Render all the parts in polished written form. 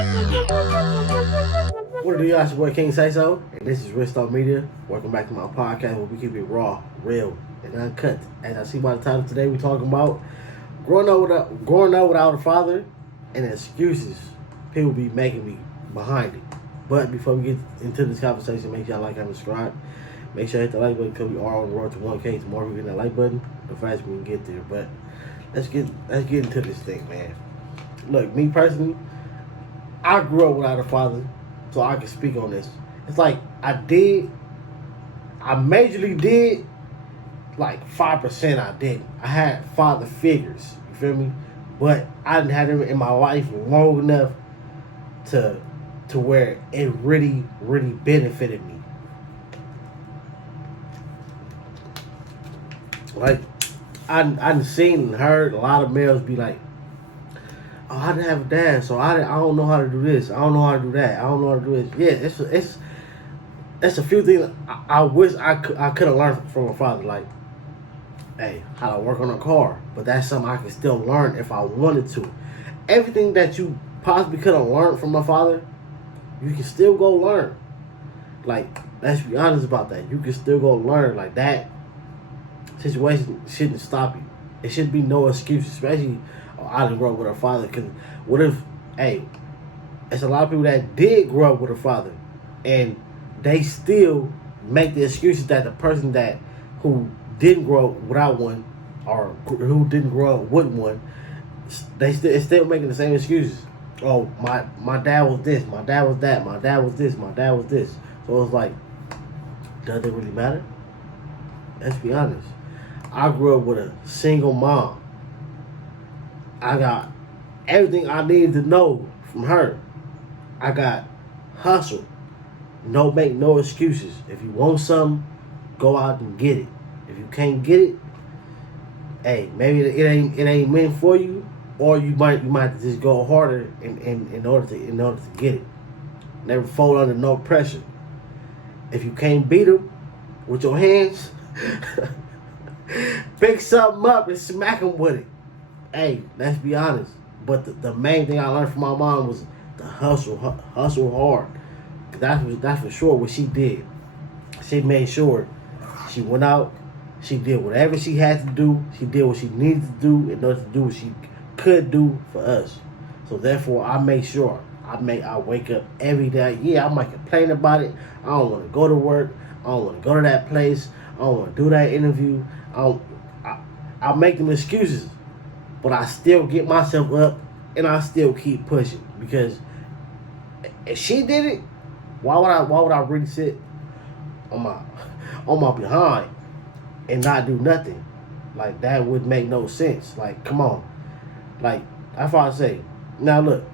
What do y'all? It's your boy KiingSaySo, and this is Riichstonemedia. Welcome back to my podcast where we keep it raw, real, and uncut. As I see by the title today, we're talking about growing up without a father and excuses people be making me behind it. But before we get into this conversation, make sure y'all like and subscribe. Make sure you hit the like button because we are on the road to 1K. The more we get that like button, the faster we can get there. But let's get into this thing, man. Look, me personally, I grew up without a father, so I can speak on this. It's like I majorly did, like 5% I didn't. I had father figures, you feel me? But I didn't have them in my life long enough to where it really, really benefited me. Like, I've seen and heard a lot of males be like, oh, I didn't have a dad, so I don't know how to do this. I don't know how to do that. I don't know how to do this. Yeah, it's a few things I wish I could have learned from a father. Like, hey, how to work on a car. But that's something I can still learn if I wanted to. Everything that you possibly could have learned from a father, you can still go learn. Like, let's be honest about that. You can still go learn. Like, that situation shouldn't stop you. It should be no excuse, especially I didn't grow up with a father. Because what if, hey, it's a lot of people that did grow up with a father and they still make the excuses that the person who didn't grow up without one or who didn't grow up with one, it's still making the same excuses. Oh, my dad was this, my dad was that, my dad was this, my dad was this. So it's like, does it really matter? Let's be honest. I grew up with a single mom. I got everything I needed to know from her. I got hustle. Make no excuses. If you want something, go out and get it. If you can't get it, hey, maybe it ain't meant for you, or you might just go harder in order to get it. Never fold under no pressure. If you can't beat them with your hands, pick something up and smack them with it. Hey, let's be honest. But the main thing I learned from my mom was the hustle hard. That's for sure what she did. She made sure she went out. She did whatever she had to do. She did what she needed to do in order to do what she could do for us. So therefore, I make sure I wake up every day. Yeah, I might complain about it. I don't want to go to work. I don't want to go to that place. I don't want to do that interview. I make them excuses, but I still get myself up and I still keep pushing, because if she did it, why would I really sit on my behind and not do nothing? Like, that would make no sense. Like, come on. Like, that's why I say, now look,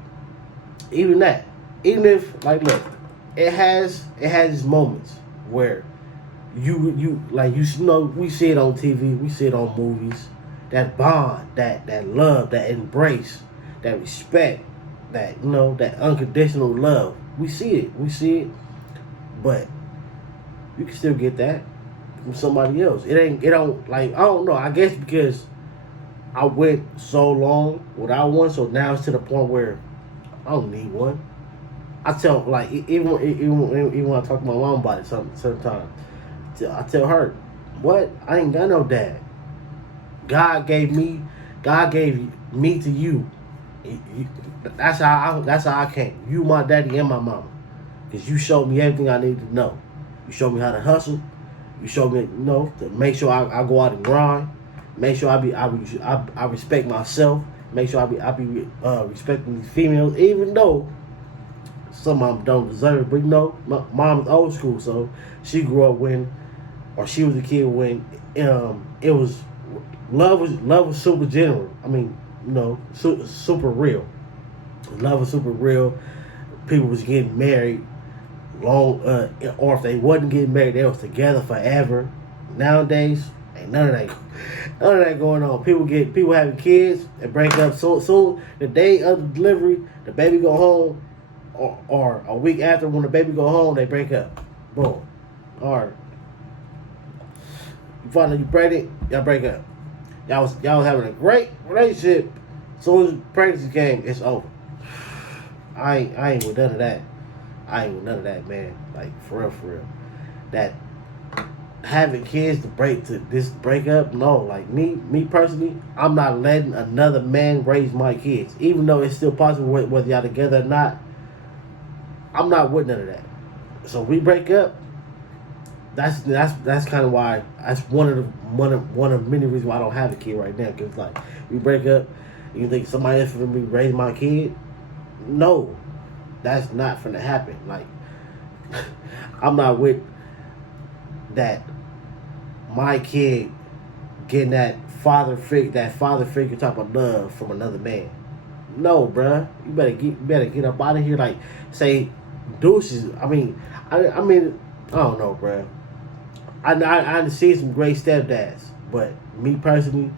even if, like, look, it has its moments where you know, we see it on TV, we see it on movies, that bond, that love, that embrace, that respect, that, you know, that unconditional love. We see it, but you can still get that from somebody else. It don't, like, I don't know, I guess because I went so long without one, so now it's to the point where I don't need one. I tell, like, even when I talk to my mom about it sometimes, I tell her, what? I ain't got no dad. God gave me to you. That's how I came. You, my daddy, and my mama. Because you showed me everything I needed to know. You showed me how to hustle. You showed me, you know, to make sure I go out and grind. Make sure I respect myself. Make sure I be respecting these females, even though some of them don't deserve it. But, you know, my mom's old school, so she grew up she was a kid when it was love was super general. I mean, you know, super real. Love was super real. People was getting married long, or if they wasn't getting married, they was together forever. Nowadays, ain't none of that going on. People having kids and break up so soon. The day of the delivery, the baby go home, or a week after when the baby go home, they break up. Boom. Or you find out you pregnant, y'all break up. Y'all was having a great relationship. As soon as pregnancy came, it's over. I ain't with none of that. I ain't with none of that, man. Like for real. That having kids to break up, no. Like me personally, I'm not letting another man raise my kids. Even though it's still possible whether y'all together or not, I'm not with none of that. So we break up. That's kind of why that's one of many reasons why I don't have a kid right now. Cause like we break up, you think somebody else for me raise my kid? No, that's not finna happen. Like I'm not with that. My kid getting that father figure type of love from another man. No, bruh. You better get up out of here. Like say deuces. I mean, I don't know, bruh. I seen some great stepdads, but me personally,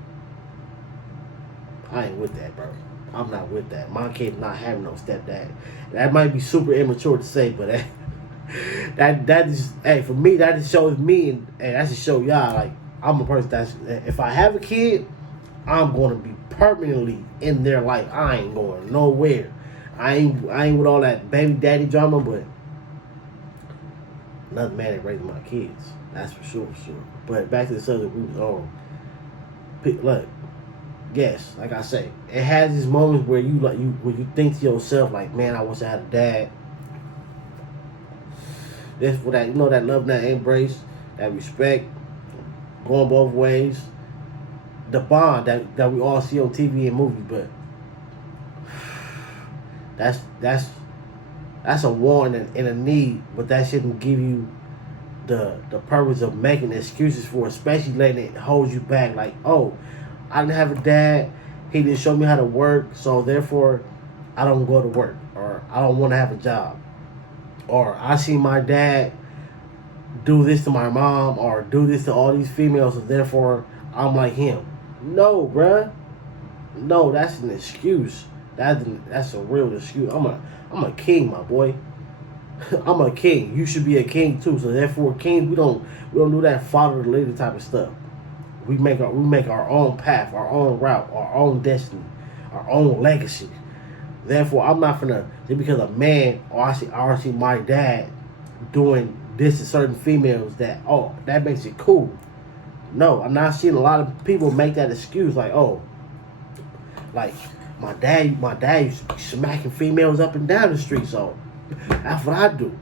I ain't with that, bro. I'm not with that. My kid not having no stepdad. That might be super immature to say, but that is, hey, for me, that just shows me, and that just show y'all, like, I'm a person that's, if I have a kid, I'm going to be permanently in their life. I ain't going nowhere. I ain't with all that baby daddy drama, but another man that raising my kids. That's for sure. But back to the subject we was on. Look, yes, like I say, it has these moments where where you think to yourself, like, man, I wish I had a dad. This for that, that love, that embrace, that respect, going both ways, the bond that we all see on TV and movies. But that's a want and a need, but that shouldn't give you the purpose of making excuses for, especially letting it hold you back. Like, oh, I didn't have a dad, he didn't show me how to work, so therefore I don't go to work, or I don't want to have a job, or I see my dad do this to my mom or do this to all these females, so therefore I'm like him. No, bruh. No, that's an excuse. That's a real excuse. I'm a king, my boy. I'm a king. You should be a king too. So therefore, kings, we don't do that father to lady type of stuff. We make our own path, our own route, our own destiny, our own legacy. Therefore, I'm not gonna, just because a man or I see my dad doing this to certain females, that makes it cool. No, I'm not seeing a lot of people make that excuse, like, oh, like my dad used to be smacking females up and down the street, so that's what I do.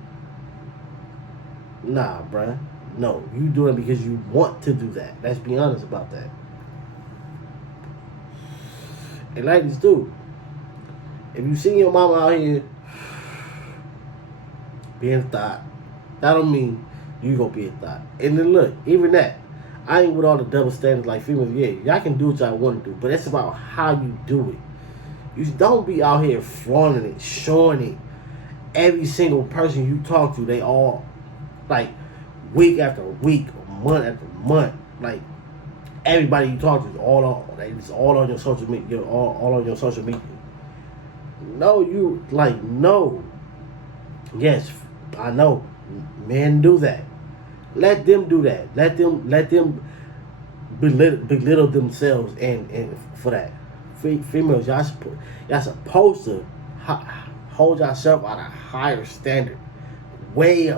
Nah, bruh. No, you do it because you want to do that. Let's be honest about that. And ladies, too, if you see your mama out here being a thought, that don't mean you gonna be a thought. And then look, even that, I ain't with all the double standards like females. Yeah, y'all can do what y'all want to do, but it's about how you do it. You don't be out here flaunting it, showing it. Every single person you talk to, they all, like, week after week, month after month, like, everybody you talk to is all on your social media, all on your social media. No. Yes, I know. Men do that. Let them do that. Let them belittle themselves and for that. Females, y'all supposed to hold yourself at a higher standard, way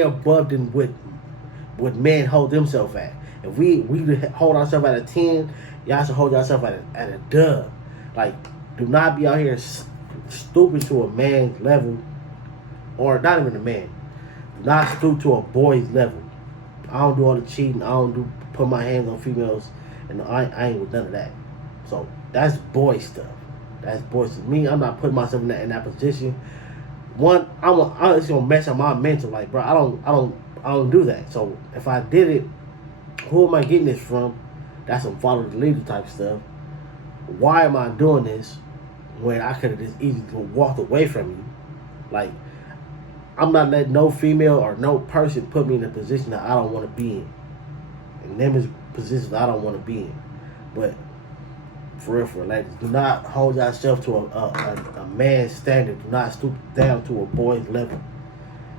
above than what men hold themselves at. If we hold ourselves at a 10, y'all should hold yourself at a dub. Like, do not be out here stupid to a man's level, or not even a man. Do not stoop to a boy's level. I don't do all the cheating. I don't put my hands on females, and I ain't with none of that. So that's boy stuff. That's boy stuff. Me, I'm not putting myself in that position. One, it's gonna mess up my mental. Like, bro, I don't do that. So if I did it, who am I getting this from? That's some follow the leader type stuff. Why am I doing this when I could have just easily walked away from you? Like, I'm not letting no female or no person put me in a position that I don't want to be in. And them is positions I don't want to be in. But for real, ladies, do not hold yourself to a man's standard. Do not stoop down to a boy's level.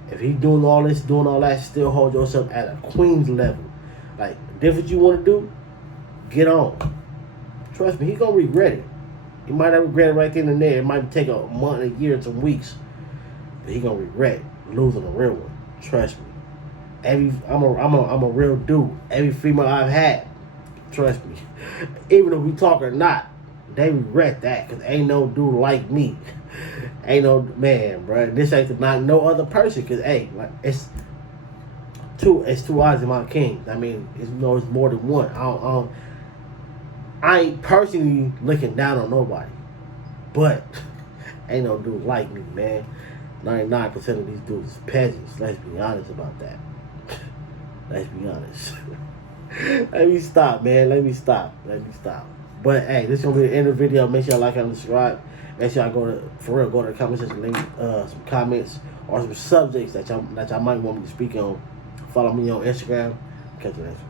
If he's doing all this, doing all that, still hold yourself at a queen's level. Like, this what you want to do? Get on. Trust me, he's going to regret it. He might not regret it right then and there. It might take a month, a year, some weeks. But he gonna regret losing a real one. Trust me. I'm a real dude. Every female I've had, trust me. Even if we talk or not, they regret that because ain't no dude like me. Ain't no man, bro. This ain't not no other person. Cause hey, like it's two eyes in my king. I mean, it's more than one. I ain't personally looking down on nobody, but ain't no dude like me, man. 99% of these dudes is peasants. Let's be honest about that. Let's be honest. Let me stop, man. Let me stop. But hey, this is gonna be the end of the video. Make sure y'all like and subscribe. Make sure y'all go to the comment section, leave some comments or some subjects that y'all might want me to speak on. Follow me on Instagram. Catch you next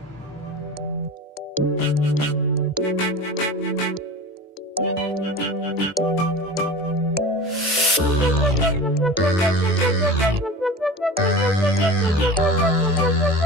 one.